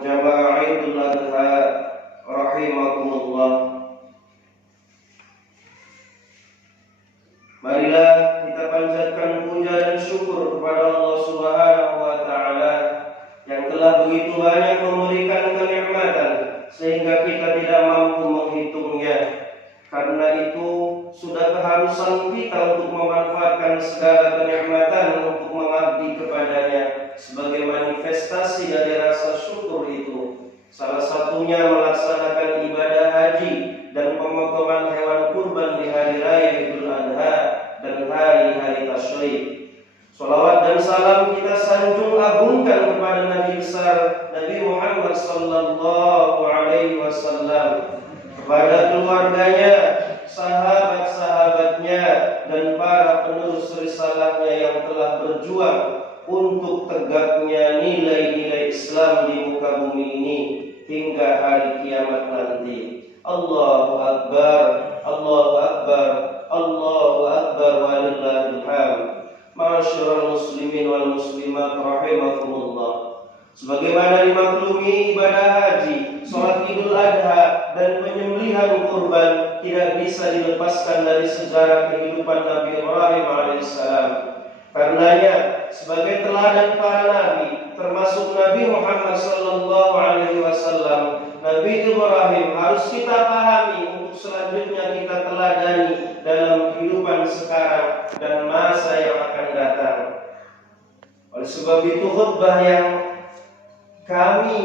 jamaah Idul Adha rahimakumullah. Marilah kita panjatkan puja dan syukur kepada Allah Subhanahu wa taala yang telah begitu banyak memberikan kenikmatan sehingga kita tidak mampu menghitungnya. Karena itu sudah keharusan kita untuk memanfaatkan segala kenikmatan untuk mengabdi kepadanya sebagai manifestasi dari rasa syukur itu. Salah satunya melaksanakan ibadah haji dan pemotongan hewan kurban di hari raya Idul Adha dan hari-hari tasyrik. Salawat dan salam kita sanjung agungkan kepada Nabi besar Nabi Muhammad sallallahu alaihi wasallam, kepada keluarganya, sahabat-sahabatnya, dan para penerus risalahnya yang telah berjuang untuk tegaknya nilai-nilai Islam di muka bumi ini hingga hari kiamat nanti. Allahu Akbar, Allahu Akbar, Allahu Akbar walillahil hamd. Ma'asyiral muslimin wal muslimat rahimakumullah. Sebagaimana dimaklumi, ibadah haji, sholat Idul Adha, dan penyembelihan kurban tidak bisa dilepaskan dari sejarah kehidupan Nabi Ibrahim alaihissalam. Karenanya, sebagai teladan para nabi, termasuk Nabi Muhammad sallallahu alaihi wasallam, Nabi Ibrahim harus kita pahami untuk selanjutnya kita teladani dalam kehidupan sekarang dan masa yang akan datang. Oleh sebab itu, khutbah yang kami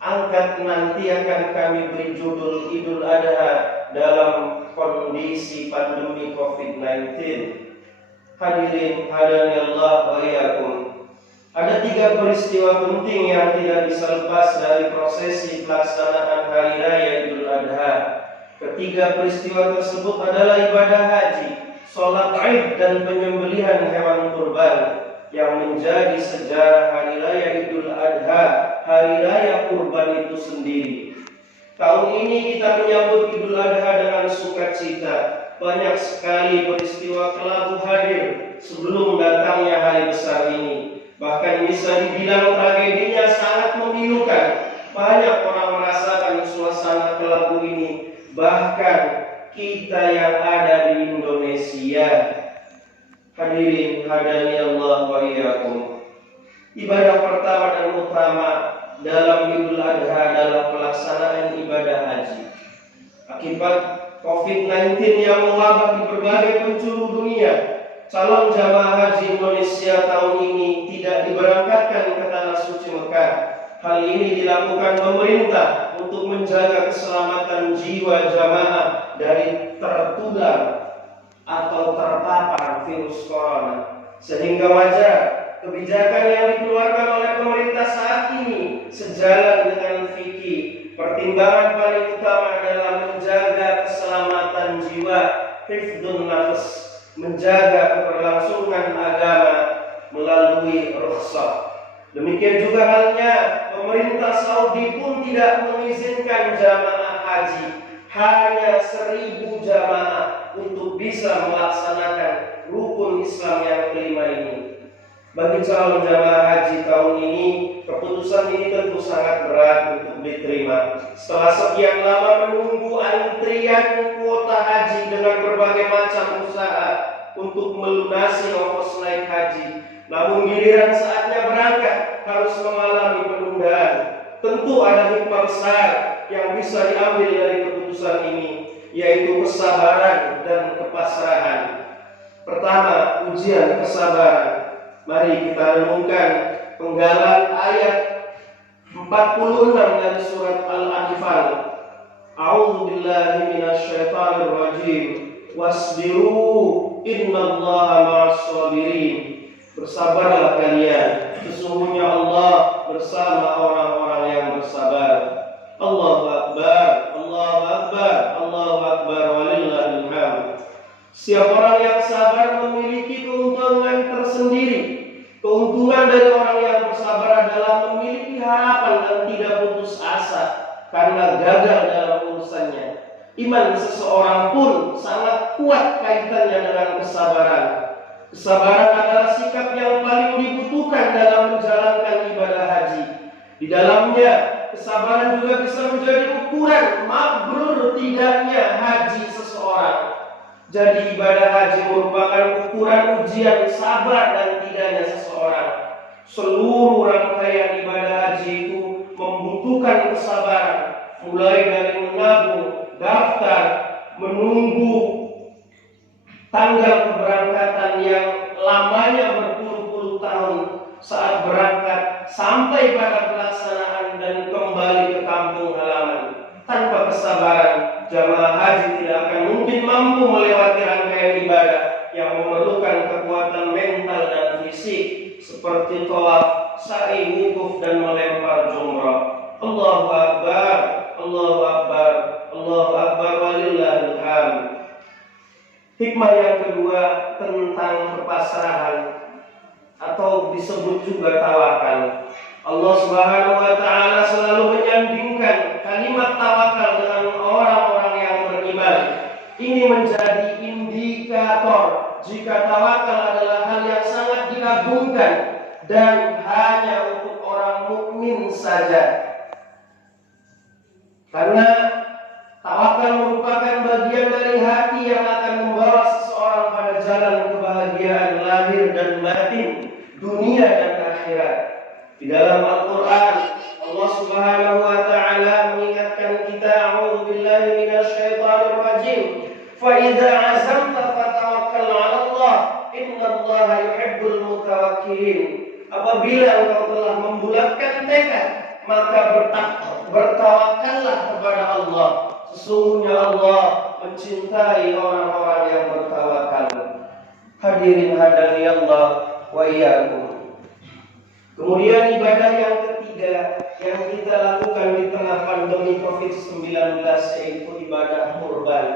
angkat nanti akan kami beri judul Idul Adha dalam kondisi pandemi COVID-19. Hadirin hadani Allah wa iyyakum. Ada 3 peristiwa penting yang tidak bisa lepas dari prosesi pelaksanaan hari raya Idul Adha. Ketiga peristiwa tersebut adalah ibadah haji, sholat Id, dan penyembelihan hewan kurban yang menjadi sejarah hari raya Idul Adha, hari raya kurban itu sendiri. Tahun ini kita menyambut Idul Adha dengan sukacita. Banyak sekali peristiwa kelabu hadir sebelum datangnya hari besar ini. Bahkan bisa dibilang tragedinya sangat memilukan. Banyak orang merasakan suasana kelabu ini. Bahkan kita yang ada di Indonesia. Hadirin hadani Allah wa iyyakum. Ibadah pertama dan utama dalam Idul Adha adalah pelaksanaan ibadah haji. Akibat COVID-19 yang mewabah di berbagai penjuru dunia, calon jamaah haji Indonesia tahun ini tidak diberangkatkan ke tanah suci Mekah. Hal ini dilakukan pemerintah untuk menjaga keselamatan jiwa jamaah dari tertular atau terpapar virus corona. Sehingga wajar kebijakan yang dikeluarkan oleh pemerintah saat ini sejalan dengan fikih. Pertimbangan paling utama adalah menjaga keselamatan jiwa, hifdzun nafs, menjaga keberlangsungan agama melalui rukhsah. Demikian juga halnya pemerintah Saudi pun tidak mengizinkan jamaah haji hanya 1.000 jamaah untuk bisa melaksanakan rukun Islam yang kelima ini. Bagi calon jamaah haji tahun ini, keputusan ini tentu sangat berat untuk diterima. Setelah sekian lama menunggu antrian kuota haji dengan berbagai macam usaha untuk melunasi ongkos naik haji, namun giliran saatnya berangkat harus mengalami penundaan. Tentu ada hikmah besar yang bisa diambil dari keputusan ini, yaitu kesabaran dan kepasrahan. Pertama, ujian kesabaran. Mari kita renungkan penggalan ayat 46 dari surat Al-Anfal. A'udzu billahi minasyaitonir rajim. Wasbiru innallaha ma'as sabirin. Bersabarlah kalian, sesungguhnya Allah bersama orang-orang yang bersabar. Allahu Akbar, Allahu Akbar, Allahu Akbar walillahil hamd. Setiap orang yang sabar memiliki keuntungan tersendiri. Keuntungan dari orang yang bersabar adalah memiliki harapan dan tidak putus asa karena gagal dalam urusannya. Iman seseorang pun sangat kuat kaitannya dengan kesabaran. Kesabaran adalah sikap yang paling dibutuhkan dalam menjalankan ibadah haji. Di dalamnya kesabaran juga bisa menjadi ukuran mabrur tidaknya haji seseorang. Jadi ibadah haji merupakan ukuran ujian sabar dan tidaknya seseorang. Seluruh rangkaian ibadah haji itu membutuhkan kesabaran, mulai dari menabung, daftar, menunggu tanggal keberangkatan yang lamanya berpuluh-puluh tahun saat berangkat, sampai pada pelaksanaan dan kembali ke kampung halaman. Tanpa kesabaran, jamaah haji tidak akan mungkin mampu melewati rangkaian ibadah yang memerlukan kekuatan mental dan fisik seperti tawaf, sa'i, wukuf, dan melempar jumrah. Allahu Akbar, Allahu Akbar, Allahu Akbar, walillahil hamd. Hikmah yang kedua tentang kepasrahan atau disebut juga tawakal. Allah Subhanahu wa taala selalu menyandingkan kalimat tawakal dengan orang-orang yang beriman. Ini menjadi indikator jika tawakal adalah hal yang sangat diagungkan dan hanya untuk orang mukmin saja. Karena tawakal merupakan bagian dari hati yang akan membawa seseorang pada jalan kebahagiaan lahir dan batin, dunia dan akhirat. Di dalam Al-Quran, Allah Subhanahu wa taala mengingatkan kita, a'udzu billahi minasy syaithanir rajim. Fa idza 'azamta fatawakkal 'ala Allah, innallaha yuhibbul mutawakkilin. Apabila engkau telah membulatkan tekad, maka bertawakallah kepada Allah. Sesungguhnya Allah mencintai orang-orang yang bertawakal. Hadirin hadani Allah wa iyyakum. Kemudian ibadah yang ketiga yang kita lakukan di tengah pandemi COVID-19 yaitu ibadah kurban.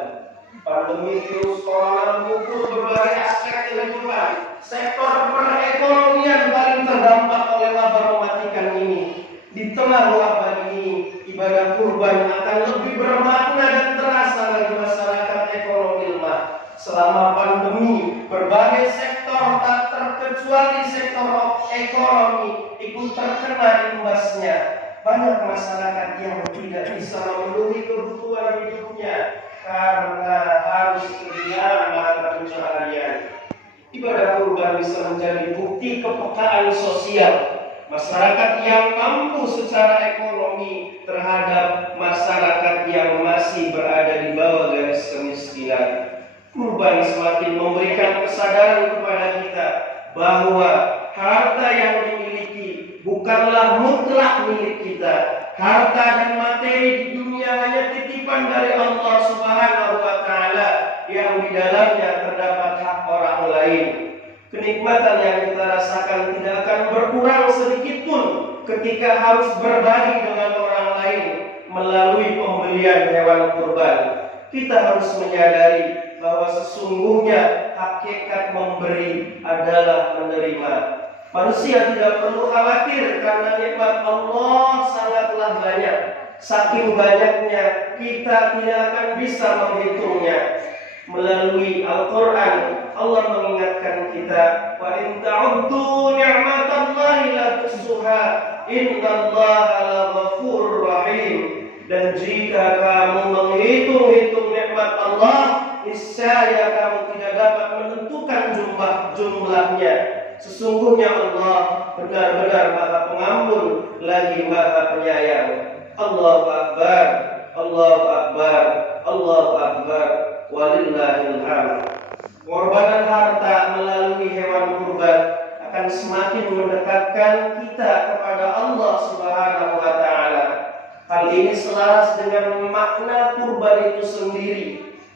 Pandemi virus corona memukul berbagai aspek kehidupan. Sektor perekonomian paling terdampak oleh wabah mematikan ini. Di tengah wabah ini, ibadah kurban akan lebih bermakna dan terasa bagi masyarakat ekonomi lemah. Selama pandemi, berbagai sektor tak terkecuali sektor ekonomi ikut terkena imbasnya. Banyak masyarakat yang tidak bisa memenuhi kebutuhan hidupnya karena harus kehilangan mata pencaharian. Ibadah kurban bisa menjadi bukti kepekaan sosial masyarakat yang mampu secara ekonomi terhadap masyarakat yang masih berada di bawah garis kemiskinan. Kurban semakin memberikan kesadaran kepada kita bahwa harta yang dimiliki bukanlah mutlak milik kita. Harta dan materi di dunia hanya titipan dari Allah Subhanahu wa taala yang di dalamnya terdapat hak orang lain. Kenikmatan yang kita rasakan tidak akan berkurang sedikit pun ketika harus berbagi dengan orang lain melalui pembelian hewan kurban. Kita harus menyadari bahwa sesungguhnya hakikat memberi adalah menerima. Manusia tidak perlu khawatir karena nikmat Allah sangatlah banyak. Saking banyaknya kita tidak akan bisa menghitungnya. Melalui Al-Quran Allah mengingatkan kita, wa in ta'uddu ni'matallahi la tuhsuha innallaha laghafurur rahim. Dan jika kamu menghitung-hitung nikmat Allah, niscaya kamu tidak dapat menentukan jumlahnya. Sesungguhnya Allah benar-benar Maha Pengampun lagi Maha Penyayang. Allahu Akbar, Allahu Akbar, Allahu Akbar, walillahil hamd. Pengorbanan harta melalui hewan kurban akan semakin mendekatkan kita kepada Allah Subhanahu wa taala. Hal ini selaras dengan makna kurban itu sendiri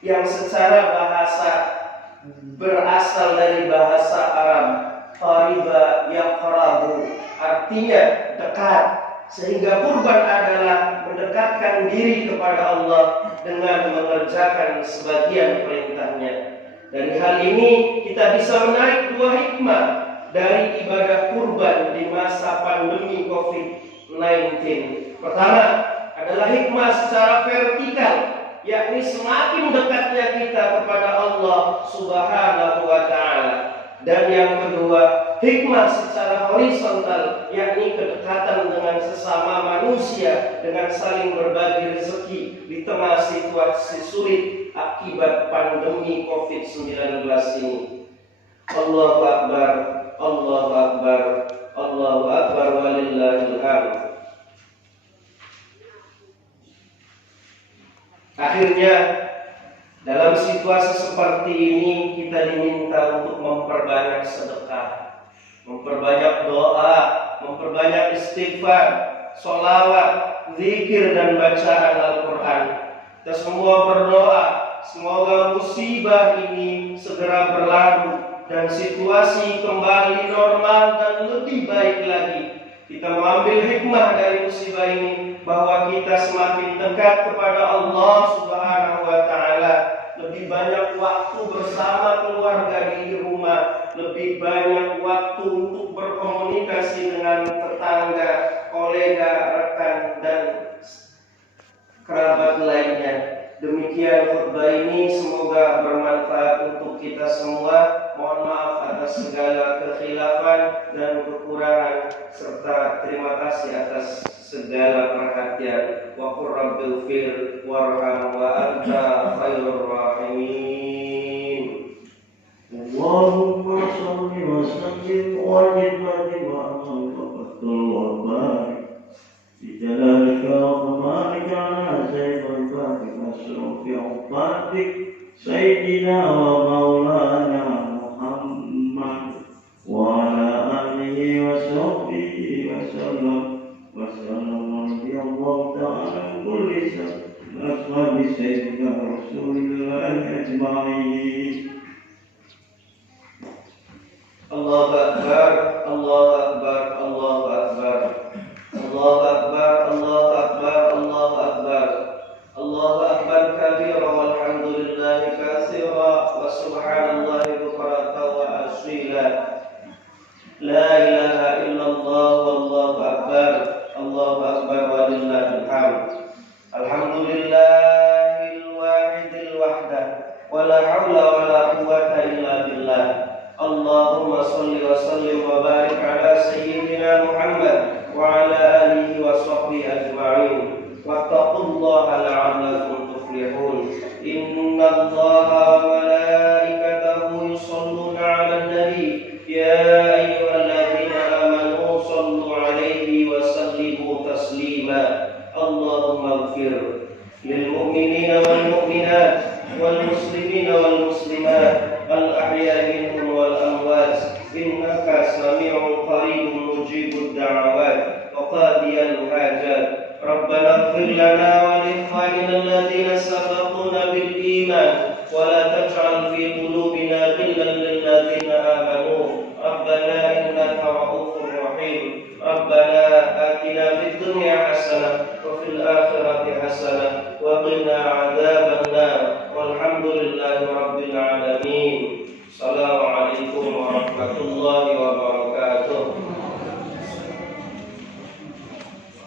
yang secara bahasa berasal dari bahasa Arab, qariba yaqrabu, artinya dekat. Sehingga kurban adalah mendekatkan diri kepada Allah dengan mengerjakan sebagian perintahnya. Dari hal ini kita bisa menarik dua hikmah dari ibadah kurban di masa pandemi COVID-19. Pertama adalah hikmah secara vertikal, yakni semakin dekatnya kita kepada Allah Subhanahu wa taala. Dan yang kedua, hikmah secara horizontal, yakni kedekatan dengan sesama manusia dengan saling berbagi rezeki di tengah situasi sulit akibat pandemi COVID-19 ini. Allahu Akbar, Allahu Akbar, Allahu Akbar walillahil hamd. Akhirnya, dalam situasi seperti ini kita diminta untuk memperbanyak sedekah, memperbanyak doa, memperbanyak istighfar, sholawat, zikir dan bacaan Al-Quran. Kita semua berdoa semoga musibah ini segera berlalu dan situasi kembali normal dan lebih baik lagi. Kita mengambil hikmah dari musibah ini bahwa kita semakin dekat kepada Allah Subhanahu wa Ta'ala. Lebih banyak waktu bersama keluarga di rumah, lebih banyak waktu untuk berkomunikasi dengan tetangga, kolega, rekan dan kerabat lainnya. Demikian khutbah ini semoga bermanfaat untuk kita semua. Mohon maaf atas segala kekhilafan dan kekurangan serta terima kasih atas segala perhatian. Wa qur rabbighfir warham wa anta khairur rahimin. Allahumma shalli wa sallim wa barik wa an'amta wa barik bi jalalika wa kamalika ala sayyidil fatih asrofi ufatik sayyidina wa maulana Muhammad wa ala alihi wa sahbihi wa sallam wa sallam Allah ta'ala kulli ashabi sayyidina Rasulillah ajma'in. Allahu Akbar, Allahu Akbar, Allahu Akbar, Allahu Akbar, Allahu Akbar, Allahu Akbar, Allahu Akbar kabira walhamdulillahi katsira wa subhanallahi bukratan wa asila. La ilaha illallah wallahu akbar, Allahu akbar walillahil hamd. Alhamdulillahil wahidil wahdah wa la haula wa la quwwata illa billah. Allahumma salli wa sallim wa barik ala sayyidina Muhammad wa ala alihi wa sahbihi ajma'in. Wattaqullaha la'allakum tuflihun. Innallaha wa malaikatahu yusholluna 'alan nabi ya ayyuhalladzina amanu shallu 'alaihi wa sallimu taslima. Allahumma ighfir lil mu'minina wal mu'minat wal muslimina wal muslimat al-ahya'i minhum wal amwat innaka sami'un qaribun mujibud da'awat wa qadiyal hajat. Rabbana ighfir lana wa li ikhwanina alladhina sabaquna bil iman wa la taj'al fi qulubina ghillan lil ladzina amanu. Rabbana innaka ra'ufur rahim. Rabbana atina fid dunya hasanah wa fil akhirati hasanah wa qina 'adzaban nar. Walhamdulillahi rabbil alamin. Assalamualaikum warahmatullahi wabarakatuh.